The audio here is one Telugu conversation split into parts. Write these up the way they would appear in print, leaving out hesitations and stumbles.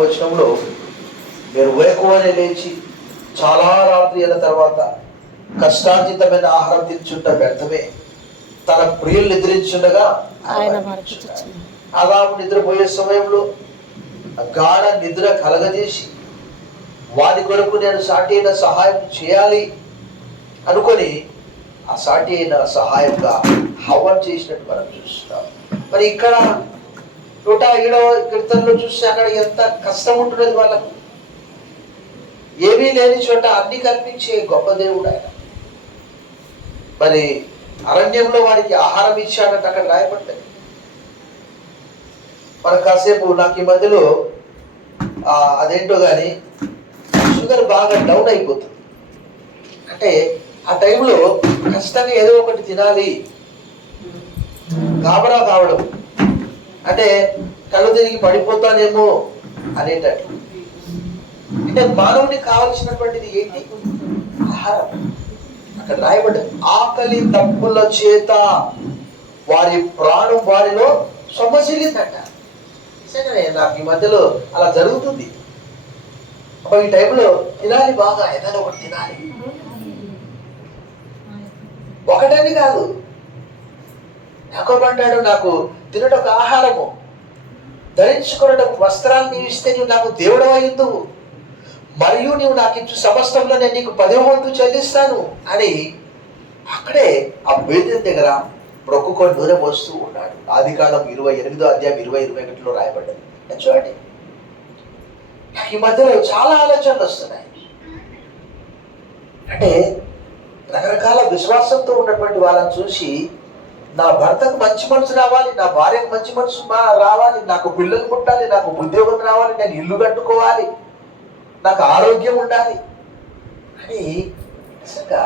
వచనంలో మీరు వేకువనే లేచి చాలా రాత్రి అయిన తర్వాత కష్టార్జితమైన ఆహారం తినచుంట వ్యర్థమే, తన ప్రియులు నిద్రించుండగా ఆదాము నిద్రపోయే సమయంలో గాఢ నిద్ర కలగజేసి వారి కొరకు నేను సాటి అయిన సహాయం చేయాలి అనుకొని ఆ సాటి అయిన సహాయంగా హవ్వను చేసినట్టు మనం చూస్తున్నాం. మరి ఇక్కడ 107వ కీర్తనలో చూస్తే అక్కడ ఎంత కష్టం ఉంటున్నది వాళ్ళకు. ఏమీ లేని చోట అన్ని కల్పించే గొప్ప దేవుడు ఆయన. మరి అరణ్యంలో వారికి ఆహారం ఇచ్చాడంటే అక్కడ రాయబడ్డది. మనకు కాసేపు నాకు ఈ మధ్యలో అదేంటో కానీ షుగర్ బాగా డౌన్ అయిపోతుంది. అంటే ఆ టైంలో ఖచ్చితంగా ఏదో ఒకటి తినాలి, గాబరా కావడం, అంటే కళ్ళు తిరిగి పడిపోతానేమో అనేటట్లు. అంటే మానవునికి కావలసినటువంటిది ఏంటి? ఆహారం. అక్కడ రాయబడ్డది, ఆకలి తప్పుల చేత వారి ప్రాణం వారిలో సొమ్మసిల్లిందంట. నిజంగానే నాకు ఈ మధ్యలో అలా జరుగుతుంది. అప్పుడు ఈ టైంలో తినాలి, బాగా ఏదైనా ఒకటి తినాలి. ఒకటని కాదు, యాకోబు నాకు తినటం ఆహారము, ధరించుకున్నటం వస్త్రాన్ని నీవు ఇస్తే నీవు నాకు దేవుడు అయ్యుందువు, మరియు నీవు నాకు ఇచ్చు సమస్తంలో నేను నీకు 10వ వంతు చెల్లిస్తాను అని అక్కడే ఆ బేదెం దగ్గర బ్రొక్కుకొని నూనె పోస్తూ ఉన్నాడు. ఆదికాండం 28వ అధ్యాయం 20-21 రాయబడ్డది. చూడండి, ఈ మధ్యలో చాలా ఆలోచనలు వస్తున్నాయి. అంటే రకరకాల విశ్వాసంతో ఉన్నటువంటి వాళ్ళని చూసి నా భర్తకు మంచి మనసు రావాలి, నా భార్యకు మంచి మనసు రావాలి, నాకు పిల్లలు పుట్టాలి, నాకు ఉద్యోగం రావాలి, నేను ఇల్లు కట్టుకోవాలి, నాకు ఆరోగ్యం ఉండాలి అని నిజంగా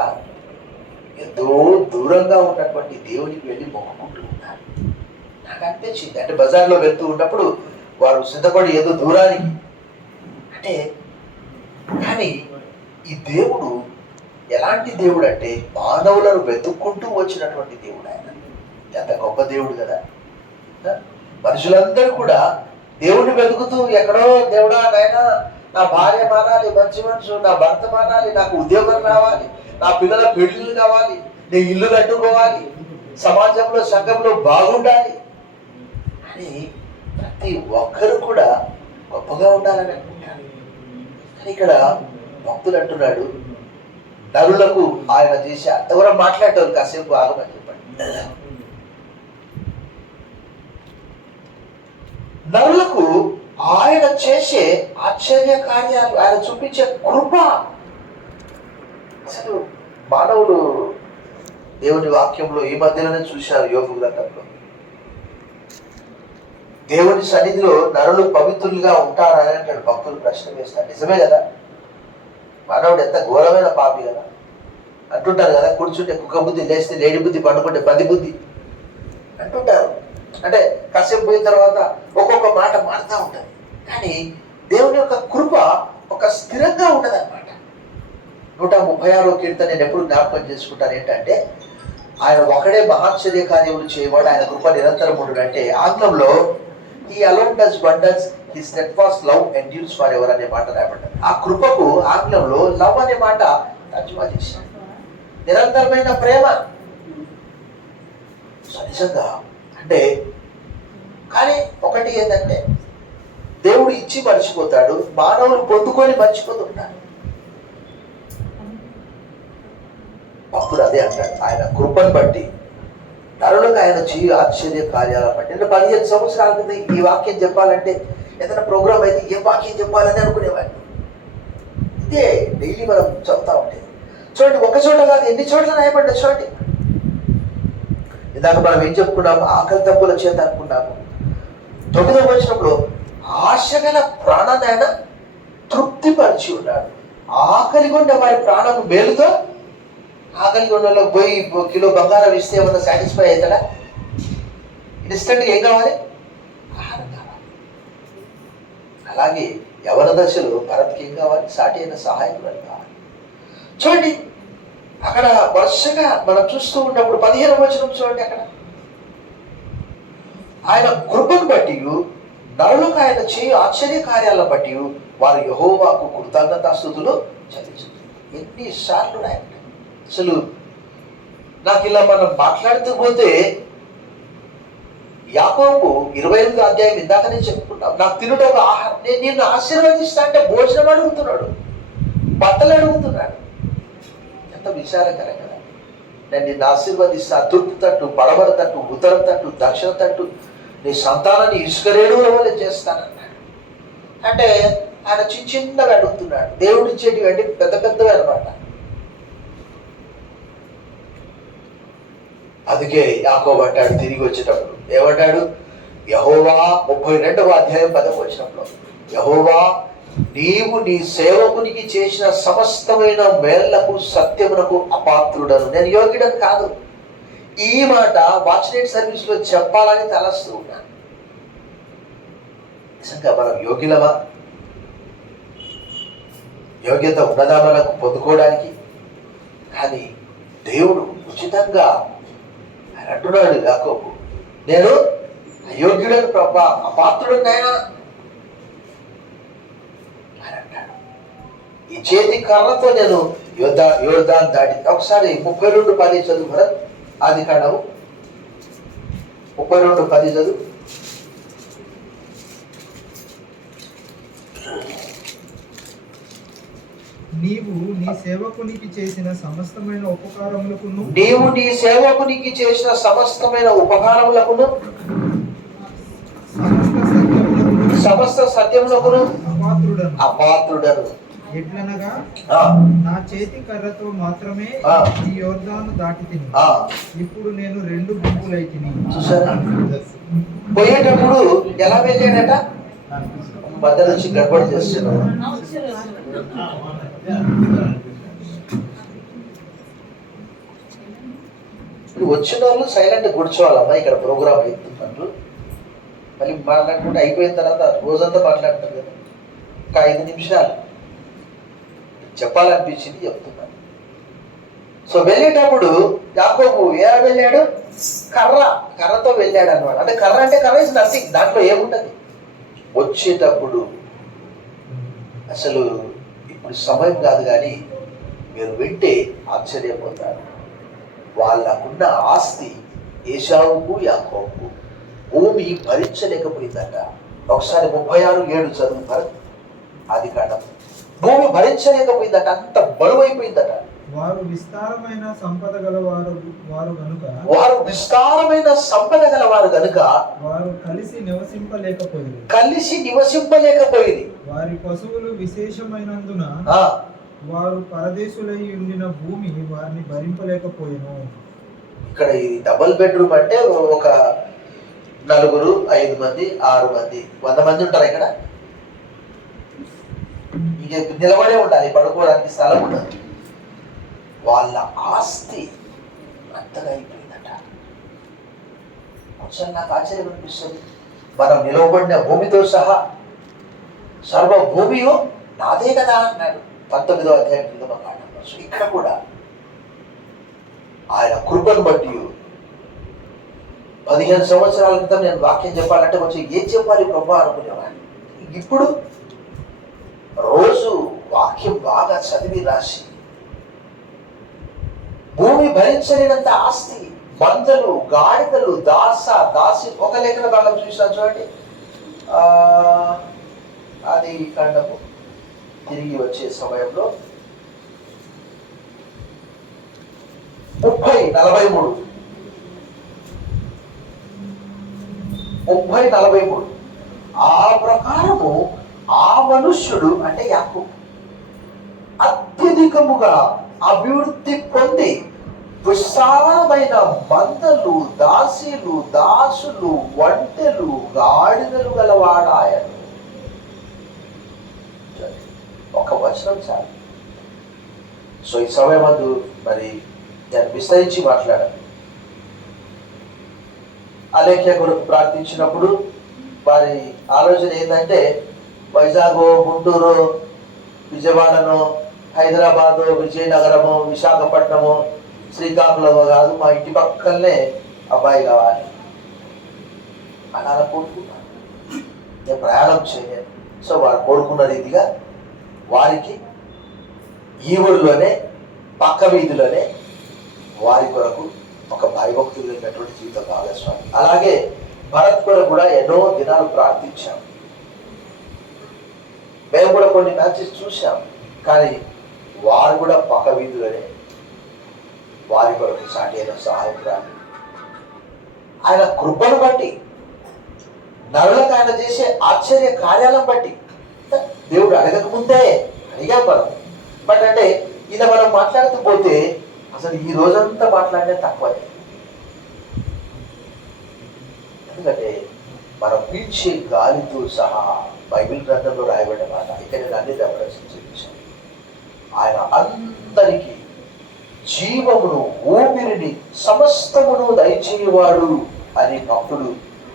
ఎంతో దూరంగా ఉన్నటువంటి దేవునికి వెళ్ళి మొక్కుకుంటూ ఉన్నారు. నాకు అనిపించింది, అంటే బజార్లో వెళ్తూ ఉన్నప్పుడు వారు సిద్ధపడి ఏదో దూరానికి అంటే, కానీ ఈ దేవుడు ఎలాంటి దేవుడు అంటే మానవులను వెతుక్కుంటూ వచ్చినటువంటి దేవుడు ఆయన. ఎంత గొప్ప దేవుడు కదా. మనుషులందరూ కూడా దేవుడిని వెతుకుతూ ఎక్కడో దేవుడా నాయనా నా భార్య మారాలి, మంచి మనసు, నా భర్త మారాలి, నాకు ఉద్యోగం రావాలి, నా పిల్లల పెళ్లిళ్ళు కావాలి, నేను ఇల్లు కట్టుకోవాలి, సమాజంలో సంఘంలో బాగుండాలి అని ప్రతి ఒక్కరు కూడా గొప్పగా ఉండాలని అనుకుంటారు. కానీ ఇక్కడ భక్తులు అంటున్నాడు, నరులకు ఆయన చేసే ఎవరో మాట్లాడతారు, కాసేపు ఆగమని చెప్పండి. నరులకు ఆయన చేసే ఆశ్చర్య కార్యాలు, ఆయన చూపించే కృప. అసలు మానవుడు దేవుని వాక్యంలో ఈ మధ్యలోనే చూశారు, యోగు గ్రంథంలో దేవుని సన్నిధిలో నరులు పవిత్రులుగా ఉంటారని అంటాడు. భక్తులు ప్రశ్న వేస్తారు, నిజమే కదా, మానవుడు ఎంత ఘోరమైన పాపి కదా. అంటుంటారు కదా, కూర్చుంటే కుక్క బుద్ధి, లేస్తే లేడి బుద్ధి, పండుకుంటే పంది బుద్ధి అంటుంటారు. అంటే కాసేపు పోయిన తర్వాత ఒక్కొక్క మాట మారుతూ ఉంటుంది. కానీ దేవుని యొక్క కృప ఒక స్థిరంగా ఉండదు అనమాట. 136వ కీర్తన నేను ఎప్పుడు జ్ఞాపకం చేసుకుంటాను ఏంటంటే, ఆయన ఒకడే మహాశ్చర్య కార్యములు చేయవాడు, ఆయన కృప నిరంతరం ఉండు. అంటే ఆంగ్లంలో ఈ alone does wonders, his steadfast love endures forever ఎవర్ అనే మాట రాయబడ్డది. ఆ కృపకు ఆంగ్లంలో లవ్ అనే మాట తర్జుమా చేశారు, నిరంతరమైన ప్రేమ. నిజంగా అంటే, కానీ ఒకటి ఏంటంటే దేవుడు ఇచ్చి మర్చిపోతాడు, మానవులు పొందుకొని మర్చిపోతుంటాడు. భక్తుడు అదే అంటాడు, ఆయన కృపను బట్టి నరులకు ఆయన ఆశ్చర్య కార్యాలను బట్టి. అంటే 15 సంవత్సరాల క్రితం ఈ వాక్యం చెప్పాలంటే ఏదైనా ప్రోగ్రామ్ అయితే ఏ వాక్యం చెప్పాలని అనుకునేవాడిని. ఇదే డైలీ మనం చదువుతా ఉంటే చూడండి, ఒక చోట కాదు ఎన్ని చోట్ల రాయబడ్డా. చూడండి, ఇందాక మనం ఏం చెప్పుకున్నాము, ఆకలి తప్పుల చేత అనుకున్నాము. 9వ వచనంలో ఆశగల ప్రాణాన్ని ఆయన తృప్తిపరిచి ఉన్నాడు. ఆకలి కొండ వారి ప్రాణం మేలుతో. ఆకలి కొండలో పోయి కిలో బంగారం ఇస్తే ఏమన్నా సాటిస్ఫై అవుతాడా? ఇన్స్టెంట్గా ఏం కావాలి? ఆహారం కావాలి. అలాగే యవన దశలో భరత్కి ఏం కావాలి? సాటి అయిన సహాయకులు కావాలి. చూడండి, అక్కడ వరుసగా మనం చూస్తూ ఉన్నప్పుడు 15వ వచనం చూడండి, అక్కడ ఆయన కృపను బట్టి నరులకు ఆయన చేయు ఆశ్చర్య కార్యాలను బట్టి వారు యెహోవాకు కృతజ్ఞతాస్తుతులు చెల్లించారు. ఎన్నిసార్లు రాయండి అసలు. నాకు ఇలా మనం మాట్లాడుతూ పోతే యాకోబు 28వ అధ్యాయం ఇందాకనే చెప్పుకున్నాం. నాకు తినడం ఒక ఆహారం, నేను నిన్ను ఆశీర్వదిస్తా అంటే భోజనం అడుగుతున్నాడు, బట్టలు అడుగుతున్నాడు. ఎంత విచారకరం కదా. నేను నిన్ను ఆశీర్వదిస్తా, తూర్పు తట్టు, పడమర తట్టు, ఉత్తర తట్టు, దక్షిణ తట్టు, నీ సంతానాన్ని ఇసుకరేణువుల వల్ల చేస్తానన్నాడు. అంటే ఆయన చిన్నగా అడుగుతున్నాడు. దేవుడు ఇచ్చేటివి అంటే పెద్ద పెద్దవి అనమాట. అందుకే యాకోబు అంటాడు తిరిగి వచ్చేటప్పుడు, ఏమంటాడు? యెహోవా 32వ అధ్యాయం 10వ వచనంలో, యెహోవా నీవు నీ సేవకునికి చేసిన సమస్తమైన మేళ్లకు సత్యమునకు అపాత్రుడను. నేను యోగ్యుడను కాదు. ఈ మాట వాచ్నైట్ సర్వీస్ లో చెప్పాలని తలస్తూ ఉన్నాను. నిజంగా మనం యోగ్యులమా? యోగ్యత ఉన్నదా మనకు పొందుకోవడానికి? కానీ దేవుడు ఉచితంగా ఆయన అంటున్నాడు యాకోబు, నేను అయోగ్యుడను ప్రభా, అపాత్రుడను నాయనా అని అంటాడు. ఈ చేతి కర్రతో నేను యోర్దాను దాటి. ఒకసారి 32:10 చదువు భరత్. ఆదికాండము 32:10 చదువు. నీవు నీ సేవకునికి చేసిన సమస్తమైన ఉపకారములకును సమస్త సత్యములకును అపాత్రుడను. ఎట్లనగా నా చేతి కర్రతో మాత్రమే ఈ యోర్దాను దాటి తిని, ఇప్పుడు నేను 2 గుంపులైతిని. చూసారా? పోయేటప్పుడు ఎలా వెళ్ళాడట? మధ్య నుంచి గడబడి చేస్తున్నాడు. వచ్చిన వాళ్ళు సైలెంట్ కూర్చోవాలమ్మా. ఇక్కడ ప్రోగ్రామ్ అవుతున్నట్లు మళ్ళీ మాట్లాడుకుంటే అయిపోయిన తర్వాత రోజంతా మాట్లాడతారు కదా. ఒక 5 నిమిషాలు చెప్పాలనిపించింది చెప్తున్నాను. సో వెళ్ళేటప్పుడు యాకోబు ఎలా వెళ్ళాడు? కర్రతో వెళ్ళాడు అనమాట. అంటే కర్ర ఇస్ నథింగ్, దాంట్లో ఏముంటది. వచ్చేటప్పుడు అసలు ఇప్పుడు సమయం కాదు, కానీ మీరు వింటే ఆశ్చర్యపోతారు. వాళ్ళకున్న ఆస్తి ఏశావుకు యాకోబుకు భూమి భరించలేకపోయిందట. ఒకసారి 36:7 చదువు భరత్. ఆదికాండం. భూమి భరించలేకపోయిందట, అంత బరువైపోయిందట. వారు విస్తారమైన సంపద గలవారు గనుక వారు కలిసి నివసింపలేకపోయింది. వారి పశువులు విశేషమైనందున వారు పరదేశులై ఉండిన భూమి వారిని భరింపలేకపోయేను. ఇక్కడ ఈ డబుల్ బెడ్రూమ్ అంటే ఒక 4, 5 మంది, 6 మంది, 100 మంది ఉంటారు. ఇక్కడ ఇక నిలబడే ఉండాలి, పడుకోవడానికి స్థలం ఉండదు. వాళ్ళ ఆస్తి అంతగా అయిపోయిందట. కొంచెం నాకు ఆశ్చర్యం అనిపిస్తుంది. మనం నిలవబడిన భూమితో సహా సర్వ భూమియో నాదే కదా అన్నాడు 19వ అధ్యాయం 9వ కాండంలో. సో ఇక్కడ కూడా ఆయన కృపను బట్టి 15 సంవత్సరాల క్రితం నేను వాక్యం చెప్పాలంటే కొంచెం ఏం చెప్పాలి ప్రభా అనుకునేవాడిని. ఇప్పుడు రోజు వాక్యం బాగా చదివి రాసి భూమి భరించలేనంత ఆస్తి, మందలు, గాడిదలు, దాసి. ఒక లేఖన భాగం చూసాను చూడండి. అది కాండము తిరిగి వచ్చే సమయంలో 30:43 ఆ ప్రకారము ఆ మనుష్యుడు అంటే యాకోబు అత్యధికముగా అభివృద్ధి పొంది విశాలమైన మందలు, దాసీలు, దాసులు, ఒంటెలు, గాడిదలు గలవాడాయను. ఒక వచనం చాలు. సో ఈ సమయం అందు మరి నేను విస్తరించి మాట్లాడాను. అలేఖ్య కొరకు ప్రార్థించినప్పుడు వారి ఆలోచన ఏంటంటే వైజాగ్, గుంటూరు, విజయవాడను, హైదరాబాదు, విజయనగరము, విశాఖపట్నము, శ్రీకాకుళం కాదు, మా ఇంటి పక్కనే అబ్బాయి కావాలి అని అలా కోరుకున్నాను. నేను ప్రయాణం చేయలేను. సో వారు కోరుకున్న రీతిగా వారికి ఈ ఊరిలోనే పక్క వీధిలోనే వారి కొరకు ఒక భయభక్తులైనటువంటి జీవితం కావాలి స్వామి. అలాగే భరత్ కొరకు కూడా ఎన్నో దినాలు ప్రార్థించాం. మేము కూడా కొన్ని మ్యాచెస్ చూసాం, కానీ వారు కూడా పక్క వీధిలోనే వారి కొరకు సాటి అయిన సహాయకురాలు. ఆయన కృపను బట్టి, నరులకు ఆయన చేసే ఆశ్చర్య కార్యాలను బట్టి దేవుడు అడగకముందే అడిగాం మనం. బట్ అంటే ఇలా మనం మాట్లాడుతూ పోతే అసలు ఈ రోజంతా మాట్లాడితే తక్కువనే. ఎందుకంటే మనం పీల్చే గాలితో సహా బైబిల్ గ్రంథంలో రాయబడిన మాట ఇక్కడ నేను అన్ని చూపించాను. ఆయన అందరికీ జీవమును, ఊపిరిని, సమస్తమును దయచేయవాడు అని భక్తుడు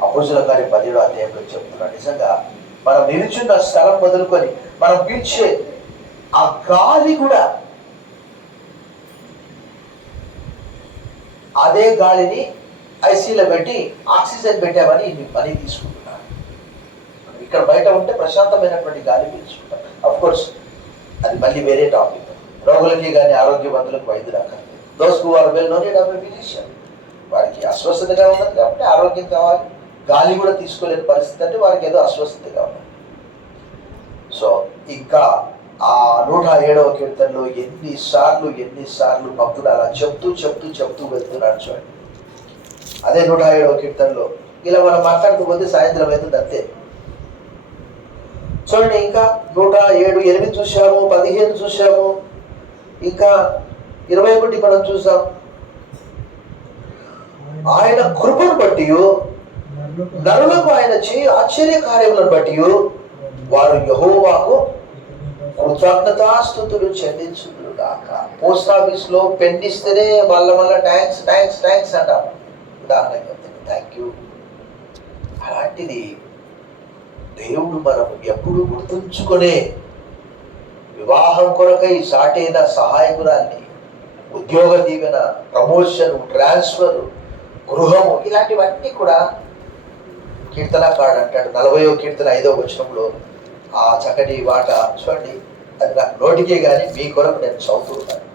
అపోస్తలుల కార్యం 17వ అధ్యాయంలో చెప్తున్నాడు. నిజంగా మనం నిలుచున్న స్థలం మొదలుకొని మనం పీల్చే ఆ గాలి కూడా అదే గాలిని ఐసీలో పెట్టి ఆక్సిజన్ పెట్టామని ఇన్ని పని తీసుకుంటున్నాను. ఇక్కడ బయట ఉంటే ప్రశాంతమైనటువంటి గాలి పీల్చుకుంటాం. అఫ్ కోర్స్ అది మళ్ళీ వేరే టాపిక్. రోగులకి కానీ ఆరోగ్యవంతులకు వైద్యులు అక్కర్లేదు. Those who are well known doctor physician. వారికి అస్వస్థతగా ఉన్నది కాబట్టి ఆరోగ్యం కావాలి. గాలి కూడా తీసుకోలేని పరిస్థితి అంటే వారికి ఏదో అస్వస్థతగా ఉన్నది. సో ఇంకా ఆ 107వ కీర్తనలో ఎన్నిసార్లు భక్తుడు అలా చెప్తూ వెళ్తున్నాడు చూడండి. అదే 107వ కీర్తనలో ఇలా మనం మాట్లాడుతూ పోతే సాయంత్రం అవుతుంది అంతే. చూడండి, ఇంకా 107, 8 చూసాము, 15 చూసాము, ఇంకా 21 మనం చూసాం. ఆయన కృపను బట్టి నరులకు ఆయన చేయు ఆశ్చర్య కార్యములను బట్టి వారు యెహోవాకు కృతజ్ఞతాస్తుతులు చెల్లించుదురు గాక. పోస్ట్ ఆఫీస్ లో పెన్ ఇస్తేనే మళ్ళా థ్యాంక్స్ అంటాం. ఉదాహరణకి థ్యాంక్ యూ. అలాంటిది దేవుడు మనం ఎప్పుడు గుర్తుంచుకునే వివాహం కొరకై సాటైన సహాయకురాన్ని, ఉద్యోగ దీవెన, ప్రమోషన్, ట్రాన్స్ఫర్, గృహము, ఇలాంటివన్నీ కూడా కీర్తనకారుడు అంటాడు 40వ కీర్తన 5వ వచనంలో ఆ చక్కటి మాట చూడండి. అది నాకు నోటికే కానీ మీ కొరకు నేను చదువుతున్నాను.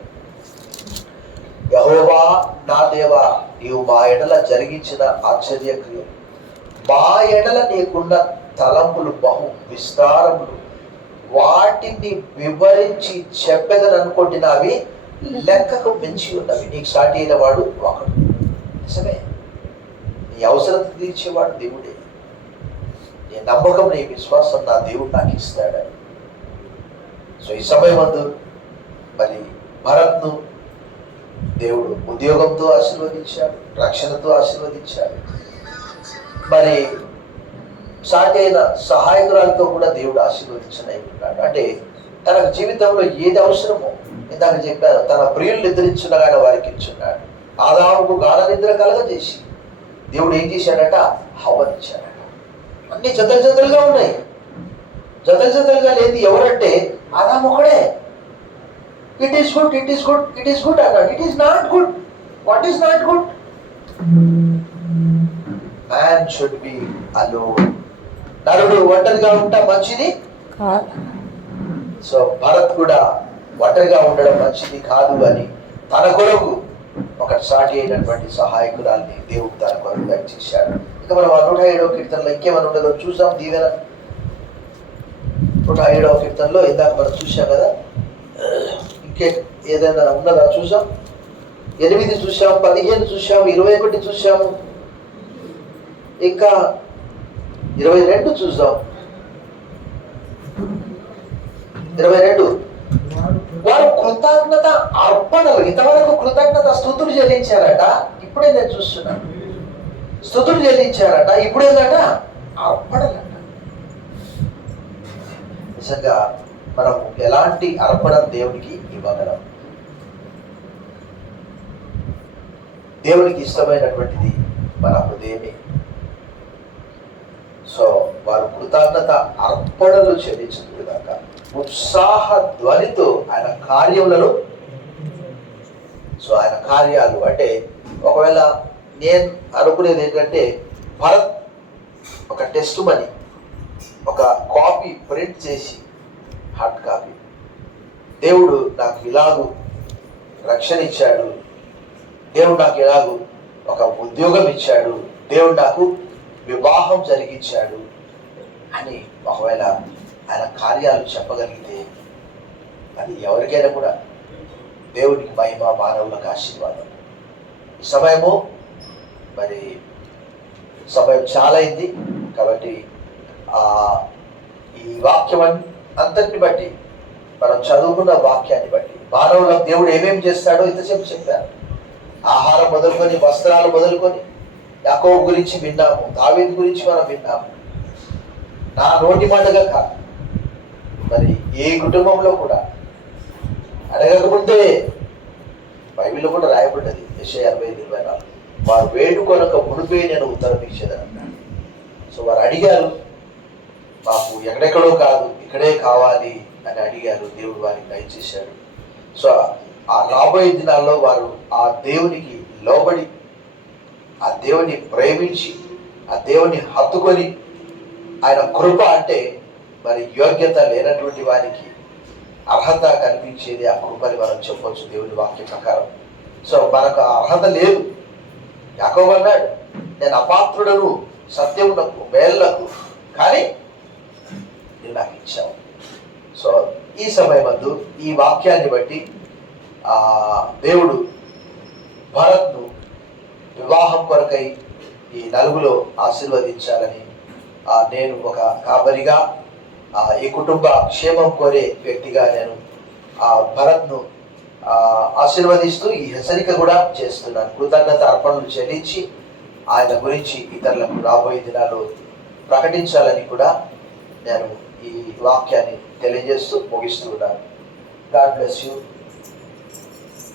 యెహోవా నా దేవా, నీవు మా ఎడల జరిగించిన ఆశ్చర్య క్రియలు, మా ఎడల నీకున్న తలంపులు బహు విస్తారములు, వాటిని వివరించి చెప్పేదని అనుకుంటున్నవి లెక్కకు మించి ఉన్నవి. నీకు సాటి అయిన వాడు ఒకడు. నిజమే, నీ అవసరం తీర్చేవాడు దేవుడే. నీ నమ్మకం, నీ విశ్వాసం నా దేవుడు నాకు ఇస్తాడని. సో ఈ సమయమందు మరి భరత్ను దేవుడు ఉద్యోగంతో ఆశీర్వదించాడు, రక్షణతో ఆశీర్వదించాడు. మరి సాటి అయిన సహాయకురాలతో కూడా దేవుడు ఆశీర్వదించనైతున్నాడు. అంటే తన జీవితంలో ఏది అవసరమో, ఇందాక చెప్పాను, తన ప్రియులు నిద్రించుండగానే వారికి ఇచ్చున్నాడు. ఆదాముకు గాఢ నిద్ర కలగజేసి దేవుడు ఏం చేశాడట? హవ్వనిచ్చాడట. అన్ని జతలుగా ఉన్నాయి. జతలుగా లేదు ఎవరంటే ఆదాము ఒకడే. ఇట్ ఈస్ గుడ్ అన్నాడు. It is not good. What is not good? Man should be alone. నరుడు ఒంటరిగా ఉంటా మంచిది కాదు. సో భరత్ కూడా ఒంటరిగా ఉండడం మంచిది కాదు అని తన కొరకు ఒక సాటి అయినటువంటి సహాయకురాల్ని దేవుడు తన కొరకు దయచేశాడు. ఇక మనం 107వ కీర్తనలో ఇంకేమైనా ఉండదో చూసాం. దీవెన 107వ కీర్తనలో ఇందాక మనం చూసాం కదా, ఇంకే ఏదైనా ఉన్నదా చూసాం. 8 చూసాం, 15 చూసాము, 21 చూసాము, ఇంకా 22 చూసాం. 22 వారు కృతజ్ఞత అర్పణలు, ఇంతవరకు కృతజ్ఞత స్తుతులు చెల్లించారట. ఇప్పుడే నేను చూస్తున్నాను, స్తుతులు చెల్లించారట. ఇప్పుడేందట? అర్పణలట. నిజంగా మనం ఎలాంటి అర్పణ దేవునికి ఇవ్వగలం? దేవునికి ఇష్టమైనటువంటిది మన హృదయమే. సో వారు కృతజ్ఞత అర్పణలు చెల్లించుగాక. ఉత్సాహ ధ్వనితో ఆయన కార్యములను, సో ఆయన కార్యాలు అంటే ఒకవేళ నేను అనుకునేది ఏంటంటే భరత్ ఒక టెస్ట్ మనీ, ఒక కాపీ ప్రింట్ చేసి, హార్డ్ కాపీ, దేవుడు నాకు ఇలాగూ రక్షణ ఇచ్చాడు, దేవుడు నాకు ఇలాగూ ఒక ఉద్యోగం ఇచ్చాడు, దేవుడు నాకు వివాహం జరిగించాడు అని ఒకవేళ ఆయన కార్యాలు చెప్పగలిగితే అది ఎవరికైనా కూడా దేవునికి మహిమ, మానవులకు ఆశీర్వాదం. ఈ సమయము మరి సమయం చాలా అయింది కాబట్టి ఈ వాక్యం అంతటిని బట్టి, మనం చదువుకున్న వాక్యాన్ని బట్టి మానవులకు దేవుడు ఏమేమి చేస్తాడో ఇంతసేపు చెప్పారు. ఆహారం మొదలుకొని, వస్త్రాలు మొదలుకొని, యాకోబు గురించి విన్నాము, దావీదు గురించి మనం విన్నాము. నా నోటి మాటగా కాదు, మరి ఏ కుటుంబంలో కూడా అడగకముందే బైబిల్లో కూడా రాయబడ్డది, యెషయా 45:24, వారు వేడుకొనక మునిపే నేను ఉత్తరం ఇచ్చేదన్నాడు. సో వారు అడిగారు, మాకు ఎక్కడెక్కడో కాదు ఇక్కడే కావాలి అని అడిగారు, దేవుడు వారికి దయచేశాడు. సో ఆ రాబోయే దినాల్లో వారు ఆ దేవునికి లోబడి, ఆ దేవుని ప్రేమించి, ఆ దేవుని హత్తుకొని, ఆయన కృప అంటే మరి యోగ్యత లేనటువంటి వారికి అర్హత కనిపించేది ఆ కృపని మనం చెప్పొచ్చు దేవుని వాక్య ప్రకారం. సో మనకు ఆ అర్హత లేదు. యాకోబు అన్నాడు, నేను అపాత్రుడను సత్యమునకు మేళ్లకు, కానీ నువ్వు నాకు ఇచ్చావు. సో ఈ సమయమందు ఈ వాక్యాన్ని బట్టి దేవుడు భరత్ను వివాహం కొరకై ఈ నలుగులో ఆశీర్వదించాలని, నేను ఒక కాబరిగా, ఈ కుటుంబ క్షేమం కోరే వ్యక్తిగా నేను భరత్ను ఆశీర్వదిస్తూ ఈ హెచ్చరిక కూడా చేస్తున్నాను. కృతజ్ఞత అర్పణలు చెల్లించి ఆయన గురించి ఇతరులకు రాబోయే దినాల్లో ప్రకటించాలని కూడా నేను ఈ వాక్యాన్ని తెలియజేస్తూ ముగిస్తూ ఉన్నాను. God bless you.